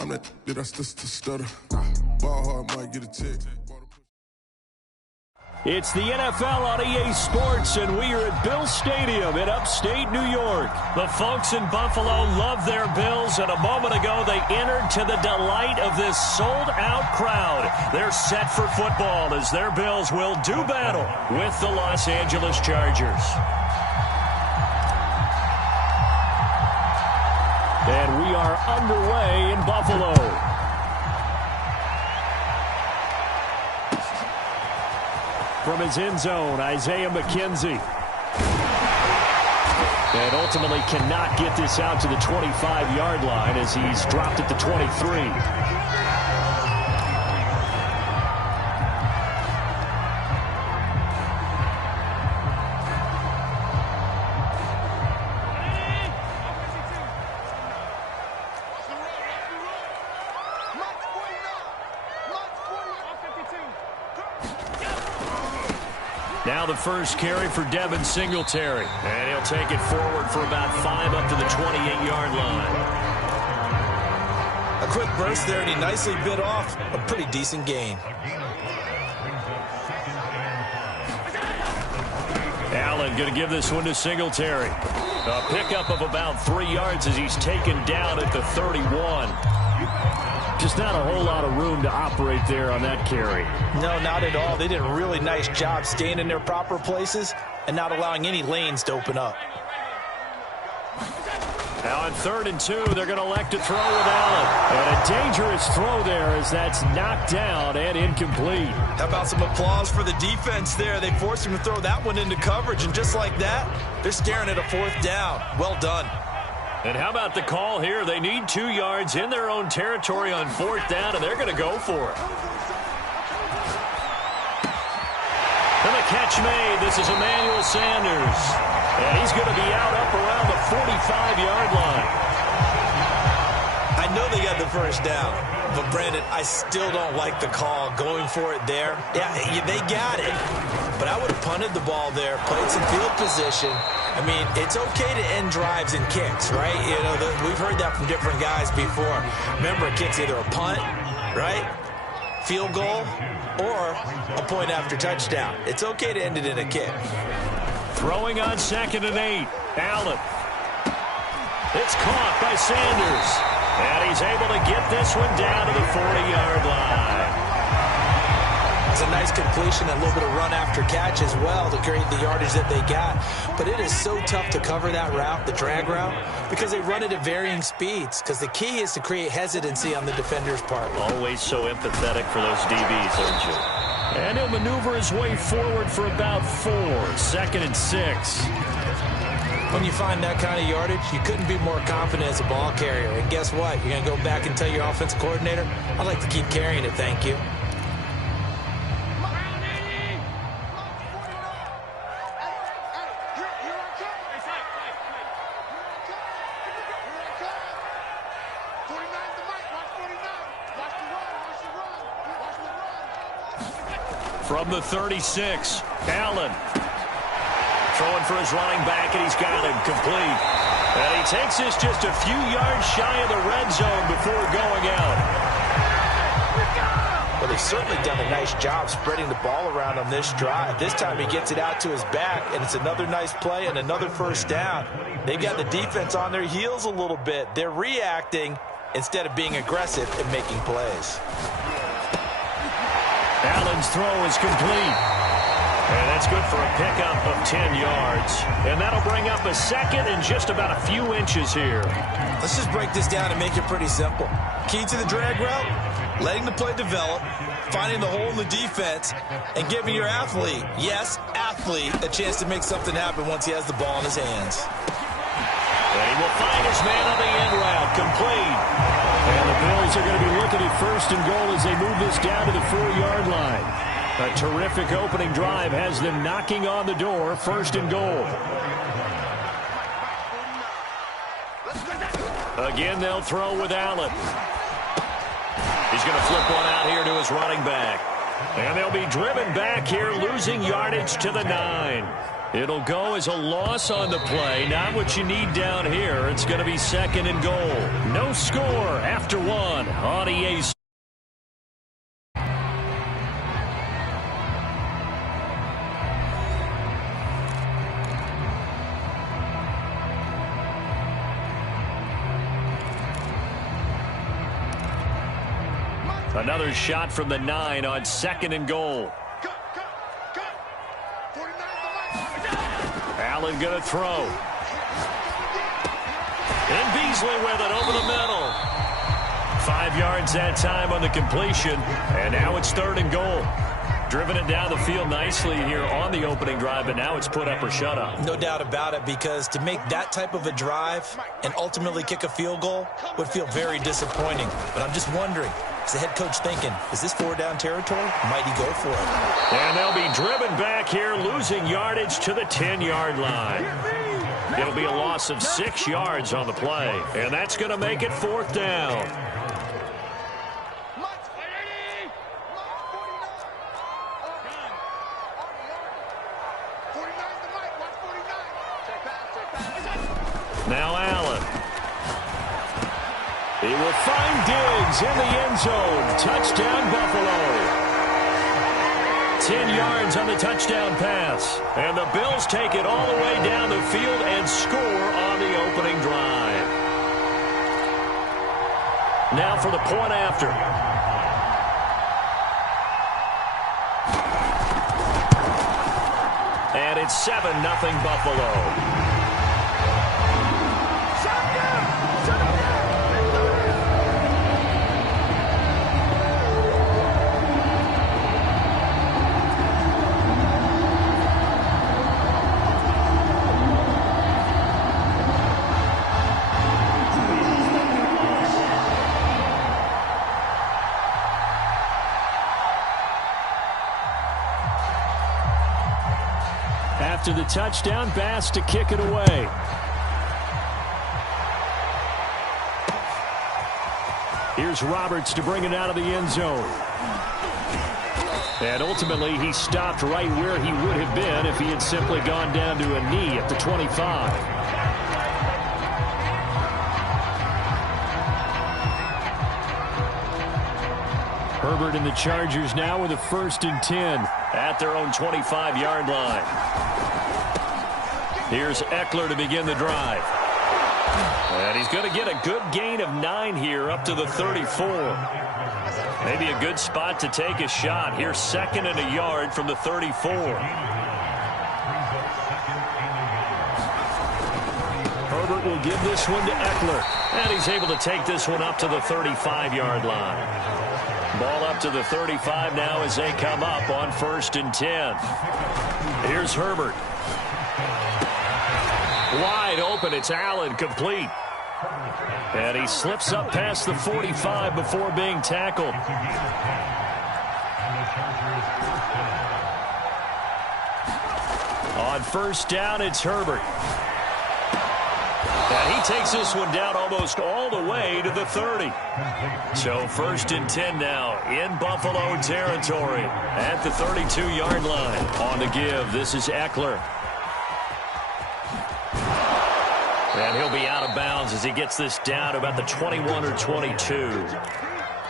I'm that that's the stutter. Ball hard, might get a tick. It's the NFL on EA Sports, and we are at Bill Stadium in upstate New York. The folks in Buffalo love their Bills, and a moment ago they entered to the delight of this sold-out crowd. They're set for football as their Bills will do battle with the Los Angeles Chargers. And we are underway in Buffalo. From his end zone, Isaiah McKenzie. And ultimately cannot get this out to the 25-yard line as he's dropped at the 23. Now the first carry for Devin Singletary. And he'll take it forward for about 5 up to the 28-yard line. A quick burst there, and he nicely bit off a pretty decent gain. Allen going to give this one to Singletary. A pickup of about 3 yards as he's taken down at the 31. Just not a whole lot of room to operate there on that carry. No, not at all. They did a really nice job staying in their proper places and not allowing any lanes to open up. Now on 3rd and 2, they're going to elect to throw with Allen. And a dangerous throw there as that's knocked down and incomplete. How about some applause for the defense there? They forced him to throw that one into coverage, and just like that, they're staring at a 4th down. Well done. And how about the call here? They need 2 yards in their own territory on 4th down, and they're going to go for it. And the catch made. This is Emmanuel Sanders. And he's going to be out up around the 45-yard line. I know they got the first down, but Brandon, I still don't like the call going for it there. Yeah, they got it, but I would have punted the ball there, played some field position. I mean, it's okay to end drives and kicks, right? You know, we've heard that from different guys before. Remember, a kick's either a punt, right, field goal, or a point after touchdown. It's okay to end it in a kick. Throwing on 2nd and 8. Allen. It's caught by Sanders. And he's able to get this one down to the 40-yard line. It's a nice completion, a little bit of run after catch as well to create the yardage that they got. But it is so tough to cover that route, the drag route, because they run it at varying speeds. Because the key is to create hesitancy on the defender's part. Always so empathetic for those DBs, aren't you? And he'll maneuver his way forward for about 4. 2nd and 6. When you find that kind of yardage, you couldn't be more confident as a ball carrier. And guess what? You're going to go back and tell your offensive coordinator, I'd like to keep carrying it, thank you. From the 36, Allen. Throwing for his running back, and he's got him complete. And he takes this just a few yards shy of the red zone before going out. Well, they've certainly done a nice job spreading the ball around on this drive. This time he gets it out to his back, and it's another nice play and another first down. They've got the defense on their heels a little bit. They're reacting instead of being aggressive and making plays. Allen's throw is complete. And that's good for a pickup of 10 yards. And that'll bring up a 2nd and just about a few inches here. Let's just break this down and make it pretty simple. Key to the drag route, letting the play develop, finding the hole in the defense, and giving your athlete, yes, athlete, a chance to make something happen once he has the ball in his hands. And he will find his man on the end route, complete. And the Bills are going to be looking at 1st and goal as they move this down to the 4-yard line. A terrific opening drive has them knocking on the door, 1st and goal. Again, they'll throw with Allen. He's going to flip one out here to his running back. And they'll be driven back here, losing yardage to the 9. It'll go as a loss on the play. Not what you need down here. It's going to be 2nd and goal. No score after 1 on EA. Another shot from the 9 on 2nd and goal. Allen going to throw. And Beasley with it over the middle. 5 yards that time on the completion. And now it's 3rd and goal. Driven it down the field nicely here on the opening drive, but now it's put up or shut up. No doubt about it, because to make that type of a drive and ultimately kick a field goal would feel very disappointing. But I'm just wondering, is the head coach thinking, is this 4-down territory? Might he go for it? And they'll be driven back here, losing yardage to the 10-yard line. It'll be a loss of 6 yards on the play, and that's going to make it 4th down. Now Allen. He will find Diggs in the end zone. Touchdown, Buffalo. 10 yards on the touchdown pass. And the Bills take it all the way down the field and score on the opening drive. Now for the point after. And it's 7-0 Buffalo. After the touchdown, Bass to kick it away. Here's Roberts to bring it out of the end zone. And ultimately, he stopped right where he would have been if he had simply gone down to a knee at the 25. Herbert and the Chargers now with a 1st and 10 at their own 25-yard line. Here's Eckler to begin the drive. And he's going to get a good gain of 9 here up to the 34. Maybe a good spot to take a shot. Here's 2nd and a yard from the 34. Herbert will give this one to Eckler. And he's able to take this one up to the 35-yard line. Ball up to the 35 now as they come up on 1st and 10. Here's Herbert. Wide open. It's Allen, complete. And he slips up past the 45 before being tackled. On 1st down, it's Herbert. And he takes this one down almost all the way to the 30. So 1st and 10 now in Buffalo territory at the 32-yard line. On the give, this is Eckler. And he'll be out of bounds as he gets this down to about the 21 or 22.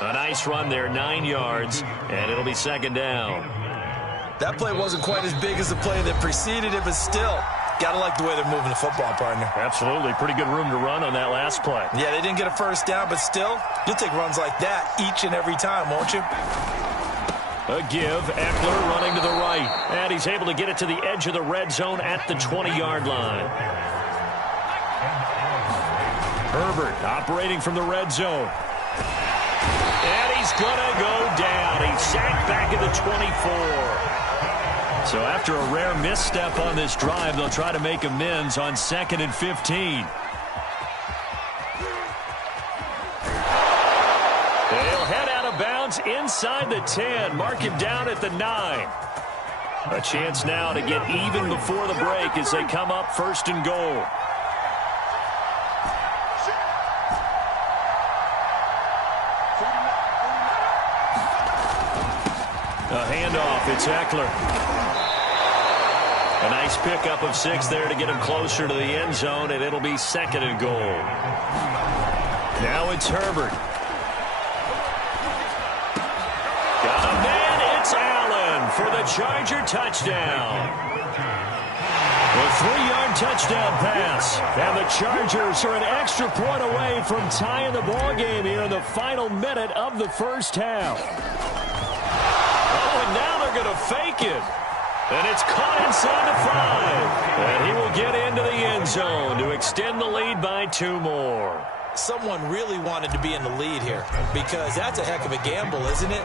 A nice run there, 9 yards, and it'll be 2nd down. That play wasn't quite as big as the play that preceded it, but still, got to like the way they're moving the football, partner. Absolutely. Pretty good room to run on that last play. Yeah, they didn't get a 1st down, but still, you'll take runs like that each and every time, won't you? A give, Eckler running to the right. And he's able to get it to the edge of the red zone at the 20-yard line. Herbert operating from the red zone. And he's going to go down. He's sacked back at the 24. So after a rare misstep on this drive, they'll try to make amends on 2nd and 15. They'll head out of bounds inside the 10. Mark him down at the 9. A chance now to get even before the break as they come up 1st and goal. A handoff. It's Eckler. A nice pickup of 6 there to get him closer to the end zone, and it'll be 2nd and goal. Now it's Herbert. Got a man, it's Allen for the Charger touchdown. A 3-yard touchdown pass. And the Chargers are an extra point away from tying the ball game here in the final minute of the first half. Oh, and now they're going to fake it. And it's caught inside the 5. And he will get into the end zone to extend the lead by 2 more. Someone really wanted to be in the lead here because that's a heck of a gamble, isn't it?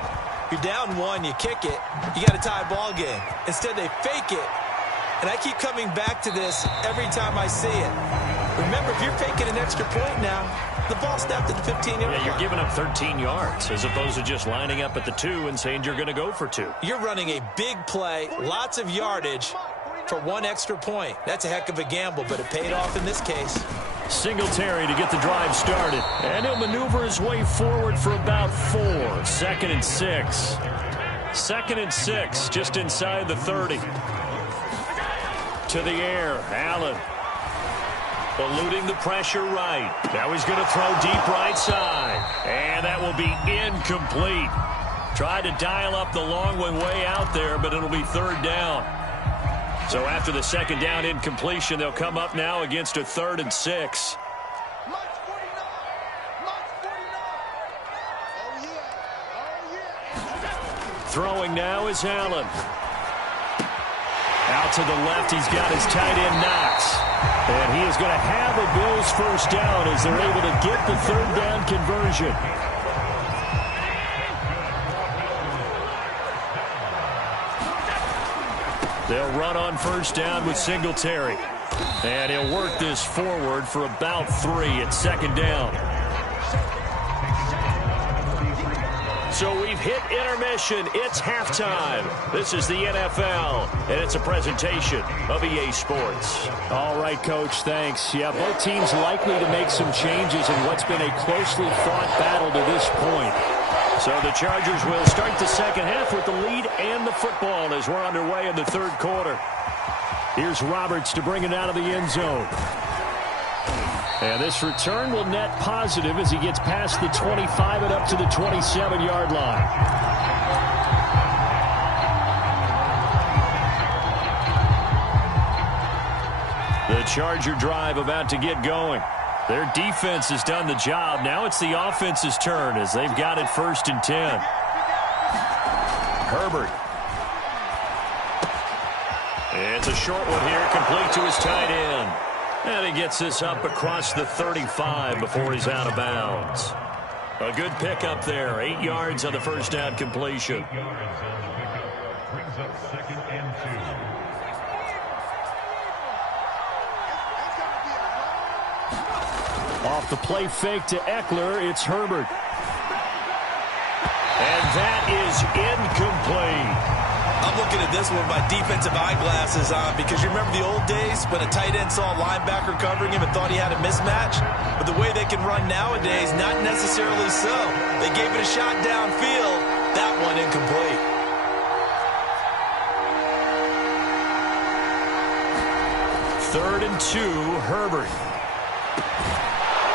You're down 1, you kick it, you got a tie ball game. Instead, they fake it. And I keep coming back to this every time I see it. Remember, if you're faking an extra point now, the ball snapped at the 15-yard line. Yeah, you're giving up 13 yards as opposed to just lining up at the 2 and saying you're going to go for 2. You're running a big play, lots of yardage for 1 extra point. That's a heck of a gamble, but it paid off in this case. Singletary to get the drive started. And he'll maneuver his way forward for about 4. 2nd and 6. 2nd and 6, just inside the 30. To the air, Allen. Eluding the pressure right. Now he's going to throw deep right side. And that will be incomplete. Tried to dial up the long one way out there, but it'll be 3rd down. So after the 2nd down incompletion, they'll come up now against a 3rd and 6. Throwing now is Allen. Out to the left, he's got his tight end Knox. And he is going to have a Bills first down as they're able to get the 3rd down conversion. They'll run on first down with Singletary. And he'll work this forward for about 3 at 2nd down. So we've hit intermission. It's halftime. This is the NFL, and it's a presentation of EA Sports. All right, Coach, thanks. Yeah, both teams likely to make some changes in what's been a closely fought battle to this point. So the Chargers will start the 2nd half with the lead and the football as we're underway in the 3rd quarter. Here's Roberts to bring it out of the end zone. And this return will net positive as he gets past the 25 and up to the 27-yard line. The Charger drive about to get going. Their defense has done the job. Now it's the offense's turn as they've got it 1st and 10. Herbert. It's a short one here, complete to his tight end. And he gets this up across the 35 before he's out of bounds. A good pickup there. 8 yards on the first down completion. Brings up 2nd and 2. Off the play fake to Eckler, it's Herbert. And that is incomplete. I'm looking at this one with my defensive eyeglasses on because you remember the old days when a tight end saw a linebacker covering him and thought he had a mismatch? But the way they can run nowadays, not necessarily so. They gave it a shot downfield. That one incomplete. Third and 2, Herbert.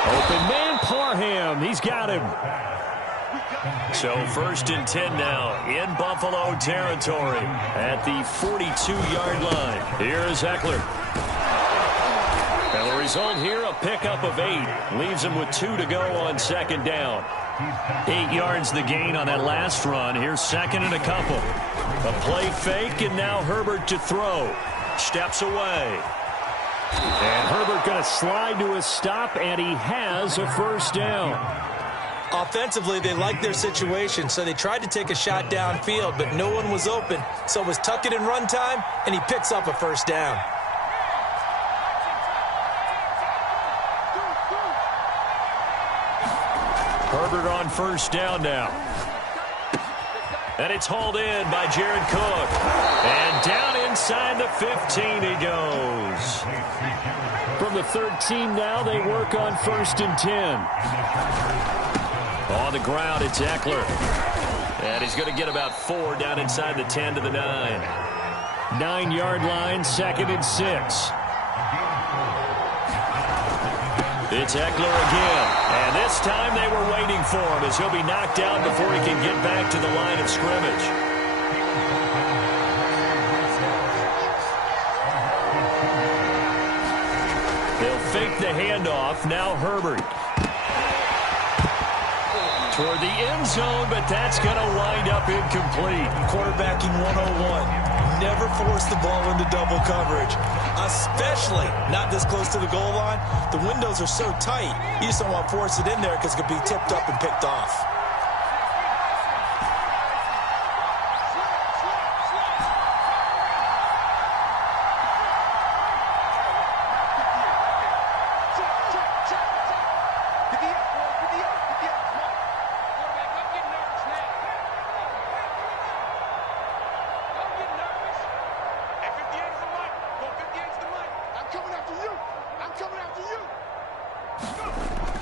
Open man, Parham. He's got him. So 1st and 10 now in Buffalo territory at the 42-yard line. Here is Eckler. And the result here, a pickup of 8. Leaves him with 2 to go on 2nd down. 8 yards the gain on that last run. Here's 2nd and a couple. A play fake, and now Herbert to throw. Steps away. And Herbert going to slide to a stop, and he has a first down. Offensively, they liked their situation, so they tried to take a shot downfield, but no one was open. So it was tuck it in run time, and he picks up a first down. Herbert on first down now. And it's hauled in by Jared Cook. And down inside the 15 he goes. From the 13 now, they work on 1st and 10. On the ground, it's Eckler. And he's going to get about 4 down inside the 10 to the 9. 9-yard line, 2nd and 6. It's Eckler again. And this time they were waiting for him as he'll be knocked out before he can get back to the line of scrimmage. They'll fake the handoff. Now Herbert. Toward the end zone, but that's going to wind up incomplete. Quarterbacking 101. Never force the ball into double coverage, especially not this close to the goal line. The windows are so tight, you just don't want to force it in there because it could be tipped up and picked off.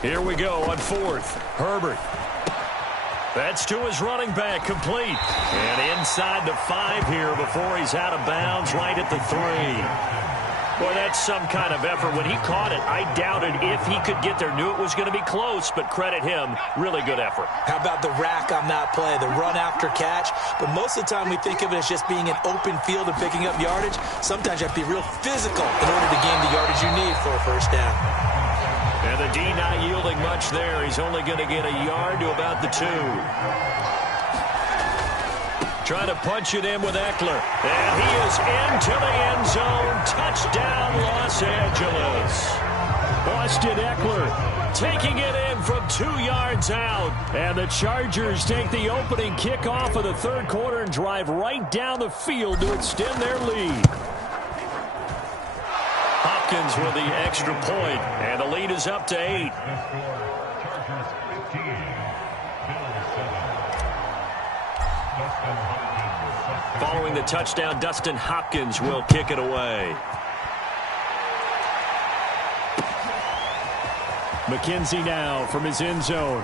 Here we go on 4th. Herbert. That's to his running back, complete. And inside the 5 here before he's out of bounds, right at the 3. Boy, that's some kind of effort. When he caught it, I doubted if he could get there. Knew it was going to be close, but credit him. Really good effort. How about the rack on that play, the run after catch? But most of the time we think of it as just being an open field and picking up yardage. Sometimes you have to be real physical in order to gain the yardage you need for a first down. And the D not yielding much there. He's only going to get a yard to about the 2. Trying to punch it in with Eckler. And he is into the end zone. Touchdown, Los Angeles. Austin Eckler taking it in from 2 yards out. And the Chargers take the opening kickoff of the 3rd quarter and drive right down the field to extend their lead. Hopkins with the extra point, and the lead is up to 8. Following the touchdown, Dustin Hopkins will kick it away. McKenzie now from his end zone.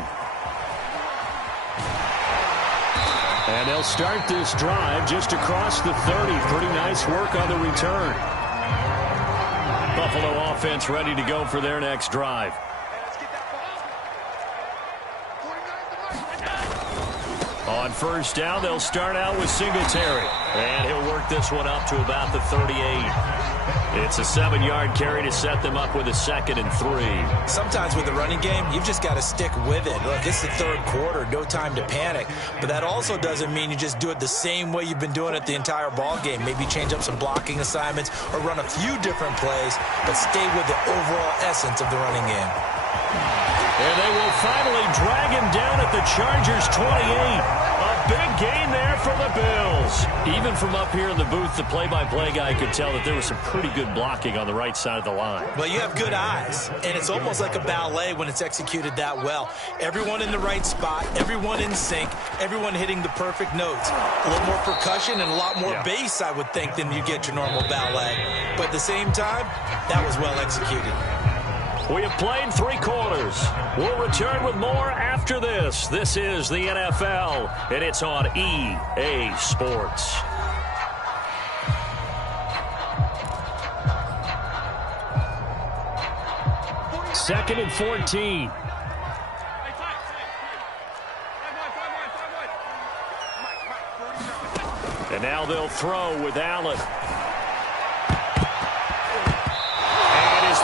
And they'll start this drive just across the 30. Pretty nice work on the return. Buffalo offense ready to go for their next drive. On first down, they'll start out with Singletary. And he'll work this one up to about the 38. It's a 7-yard carry to set them up with a 2nd and 3. Sometimes with the running game, you've just got to stick with it. Look, it's the 3rd quarter, no time to panic. But that also doesn't mean you just do it the same way you've been doing it the entire ball game. Maybe change up some blocking assignments or run a few different plays, but stay with the overall essence of the running game. And they will finally drag him down at the Chargers' 28. A big gain there for the Bills. Even from up here in the booth, the play-by-play guy could tell that there was some pretty good blocking on the right side of the line. Well, you have good eyes, and it's almost like a ballet when it's executed that well. Everyone in the right spot, everyone in sync, everyone hitting the perfect notes. A little more percussion and a lot more bass, I would think, than you get your normal ballet. But at the same time, that was well executed. We have played 3 quarters. We'll return with more after this. This is the NFL, and it's on EA Sports. Second and 14. And now they'll throw with Allen.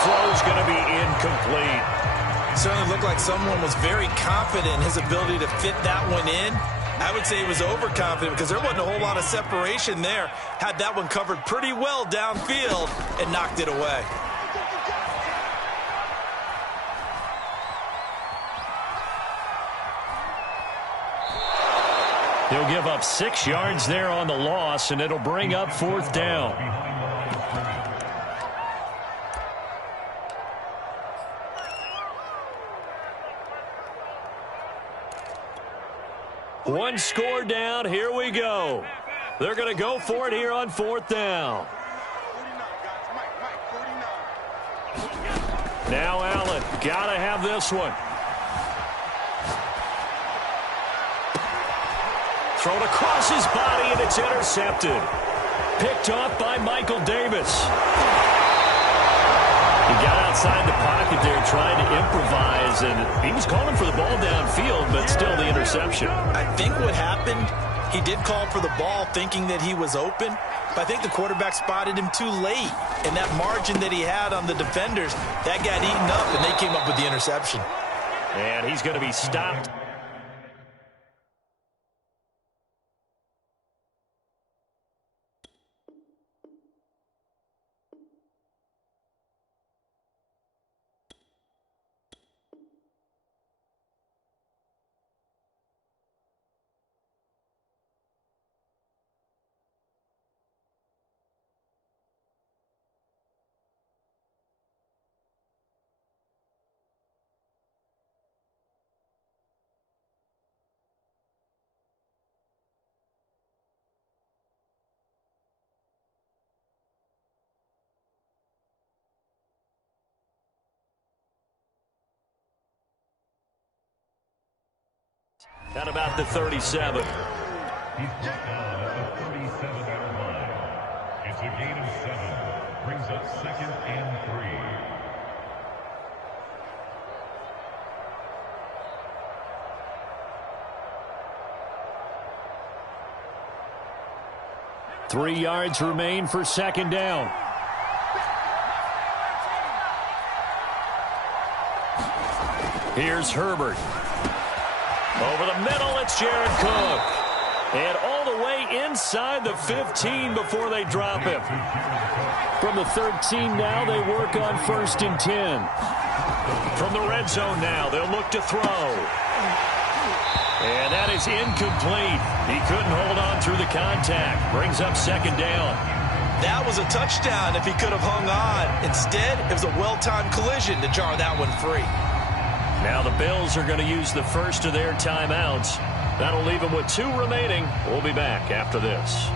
Throw's going to be incomplete. Certainly looked like someone was very confident in his ability to fit that one in. I would say he was overconfident because there wasn't a whole lot of separation there. Had that one covered pretty well downfield and knocked it away. He'll give up 6 yards there on the loss, and it'll bring up 4th down. One score down. Here we go. They're going to go for it here on 4th down. Now Allen. Got to have this one. Thrown across his body, and it's intercepted. picked off by Michael Davis. He got outside the pocket there trying to improvise, and he was calling for the ball downfield, but still the interception. I think what happened, he did call for the ball thinking that he was open, but I think the quarterback spotted him too late. And that margin that he had on the defenders, that got eaten up, and they came up with the interception. And he's going to be stopped. At about the 37. He's brought down at the 37-yard line. It's a gain of 7. Brings up 2nd and 3. 3 yards remain for 2nd down. Here's Herbert. Over the middle, it's Jared Cook. And all the way inside the 15 before they drop him. From the 13 now, they work on 1st and 10. From the red zone now, they'll look to throw. And that is incomplete. He couldn't hold on through the contact. Brings up 2nd down. That was a touchdown if he could have hung on. Instead, it was a well-timed collision to jar that one free. Now the Bills are going to use the first of their timeouts. That'll leave them with 2 remaining. We'll be back after this.